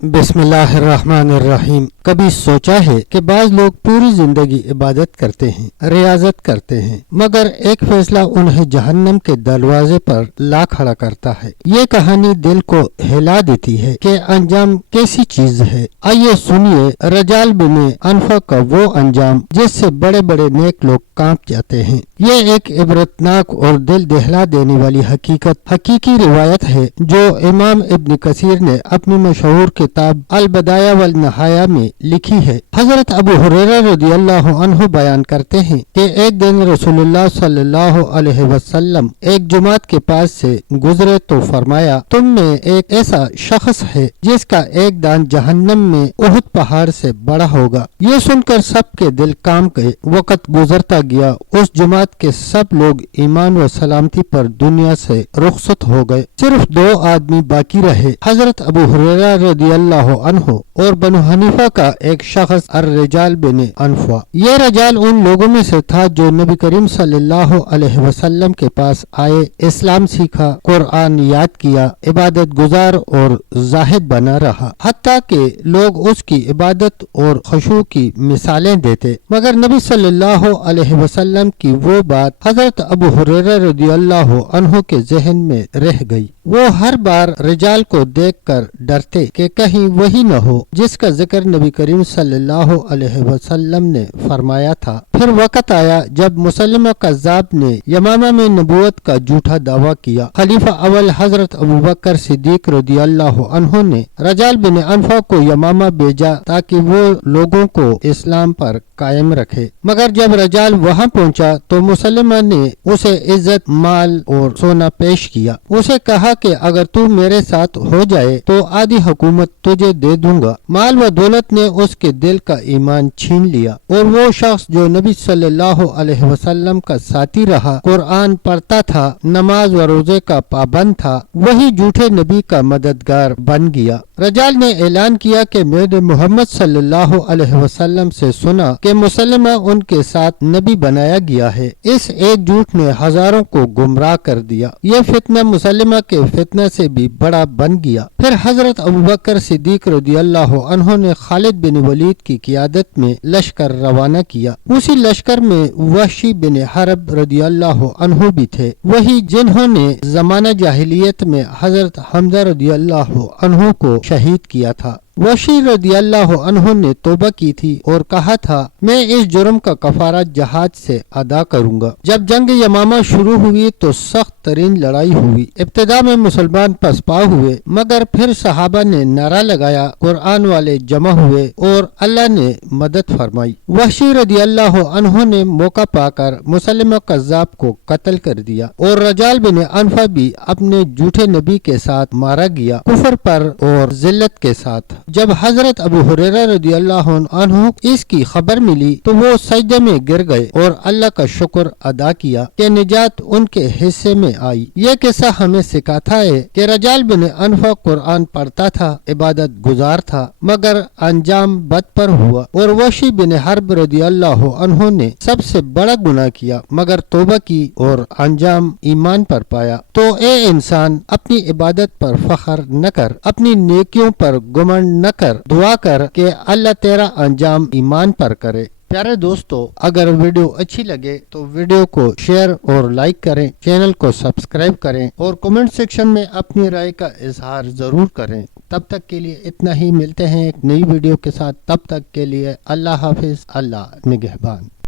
बिस्मिल्लाहिर्रहमानिर्रहीम। कभी सोचा है कि बाज लोग पूरी जिंदगी इबादत करते हैं, रियाजत करते हैं, मगर एक फैसला उन्हें जहन्नम के दरवाजे पर ला खड़ा करता है। ये कहानी दिल को हिला देती है कि अंजाम कैसी चीज है। आइए सुनिए रजाल बिन अनफा का वो अंजाम जिससे बड़े बड़े नेक लोग कांप जाते हैं। ये एक इबरतनाक और दिल दहला देने वाली हकीकी रिवायत है जो इमाम इब्न कसीर ने अपनी मशहूर किताब अल बदाया वल नहाया में लिखी है। हजरत अबू हुरैरा रदियल्लाहु अन्हु बयान करते हैं कि एक दिन रसूलुल्लाह सल्लल्लाहु अलैहि वसल्लम एक जुमात के पास से गुजरे तो फरमाया, तुम में एक ऐसा शख्स है जिसका एक दान जहन्नम में उहुद पहाड़ से बड़ा होगा। ये सुनकर सबके दिल काम गए। वक्त गुजरता गया, उस जुमात के सब लोग ईमान व सलामती पर दुनिया से रुखसत हो गए। सिर्फ दो आदमी बाकी रहे, हजरत अबू हुरैरा रदियल्लाहु अन्हु और बनु हनीफा का एक शख्स अर्रजाल बिन अनफा। ये रजाल उन लोगों में से था जो नबी करीम सल्लल्लाहु अलैहि वसल्लम के पास आए, इस्लाम सीखा, कुरान याद किया, इबादत गुजार और जाहिद बना रहा, हत्ता कि लोग उसकी इबादत और खुशू की मिसालें देते। मगर नबी सल्लल्लाहु अलैहि वसल्लम की वो बात हजरत अबू हुरैरा रदियल्लाहु अन्हु के जहन में रह गई। वो हर बार रजाल को देखकर डरते कि कहीं वही न हो जिसका जिक्र नबी करीम सल्लल्लाहु अलैहि वसल्लम ने फरमाया था। फिर वक्त आया जब मुसल्लिमा कज़्ज़ाब ने यमामा में नबूवत का झूठा दावा किया। खलीफा अव्वल हजरत अबू बकर सिद्दीक रदियल्लाहु अन्हु ने रजाल बिन अनफा को यमामा भेजा ताकि वो लोगों को इस्लाम पर कायम रखे। मगर जब रजाल वहाँ पहुँचा तो मुसल्लिमा ने उसे इज्जत, माल और सोना पेश किया। उसे कहा कि अगर तू मेरे साथ हो जाए तो आधी हुकूमत तुझे दे दूंगा। माल व दौलत ने उसके दिल का ईमान छीन लिया और वो शख्स जो नबी सल्लल्लाहु अलैहि वसल्लम का साथी रहा, कुरान पढ़ता था, नमाज व रोजे का पाबंद था, वही झूठे नबी का मददगार बन गया। रजाल ने ऐलान किया कि मैंने मोहम्मद सल्लल्लाहु अलैहि वसल्लम से सुना कि मुसल्लिमा उनके साथ नबी बनाया गया है। इस एक झूठ ने हजारों को गुमराह कर दिया। ये फितना मुसल्लिमा के फितना से भी बड़ा बन गया। फिर हजरत अबू बकर सिद्दीक रदियल्लाहु अन्हु ने खालिद बिन वलीद की क़ियादत में लश्कर रवाना किया। उसी लश्कर में वहशी बिन हरब रदियल्लाहु अन्हु भी थे, वही जिन्होंने जमाना जाहिलियत में हजरत हमजा रदियल्लाहु अन्हु को शहीद किया था। वशी रदियल्लाहु अन्हु ने तौबा की थी और कहा था, मैं इस जुर्म का कफारा जहाज से अदा करूंगा। जब जंग यमामा शुरू हुई तो सख्त तरीन लड़ाई हुई। इब्तिदा में मुसलमान पसपा हुए, मगर फिर सहाबा ने नारा लगाया, कुरान वाले जमा हुए और अल्लाह ने मदद फरमाई। वशी रदियल्लाहु अन्हु ने मौका पाकर मुसल्लिमा कज़्ज़ाब को कत्ल कर दिया और रजाल बिन अनफा भी अपने झूठे नबी के साथ मारा गया, कुफर पर और जिल्लत के साथ। जब हजरत अबू हुरैरा रदियल्लाहु अन्हु इसकी खबर मिली तो वो सजदे में गिर गए और अल्लाह का शुक्र अदा किया कि निजात उनके हिस्से में आई। ये किस्सा हमें सिखाता है कि रजाल बिन अनफा कुरान पढ़ता था, इबादत गुजार था, मगर अंजाम बद पर हुआ और वशी बिन हरब रदियल्लाहु अन्हु ने सबसे बड़ा गुनाह किया मगर तौबा की और अंजाम ईमान पर पाया। तो ए इंसान, अपनी इबादत पर फख्र न कर, अपनी नेकियों पर गुमंड न कर, दुआ कर कि अल्लाह तेरा अंजाम ईमान पर करे। प्यारे दोस्तों, अगर वीडियो अच्छी लगे तो वीडियो को शेयर और लाइक करें, चैनल को सब्सक्राइब करें और कमेंट सेक्शन में अपनी राय का इजहार जरूर करें। तब तक के लिए इतना ही, मिलते हैं एक नई वीडियो के साथ। तब तक के लिए अल्लाह हाफिज, अल्लाह निगहबान।